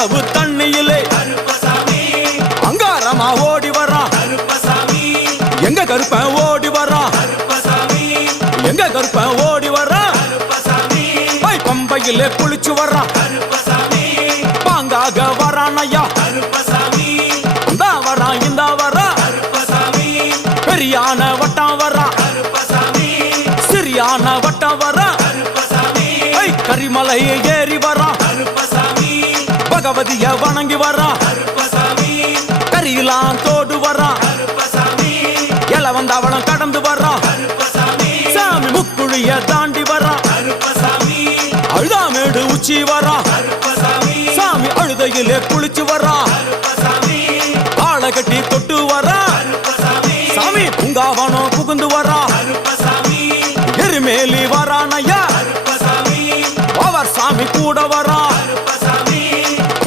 அளவு தண்ணியிலே. அங்காரமா ஓடி வரான் எங்க கருப்பன் ஓடி வரான் எங்க கருப்பன் ஓடி வரான் பம்பையிலே குளிச்சு வரான் பாங்காக வரான் ஐயா கருப்பசாமி இந்த வரான் இந்த வரான் பெரியான வட்டம் வரான் சிறியான வட்டம் வரான் கரிமலையை கரிமலை ஏறி வரான் கணபதிய வணங்கி வரா கரியெல்லாம் தோடு வரா இளவந்தாவளம் கடந்து வரா சாமி முக்குழிய தாண்டி வரா அழுதாமேடு உச்சி வரா சாமி அழுதையிலே குளிச்சு வரா ஆளை கட்டி தொட்டு வரா சாமி பூங்காவனம் புகுந்து வரா எருமேலி வரானையா அவர் சாமி கூட வர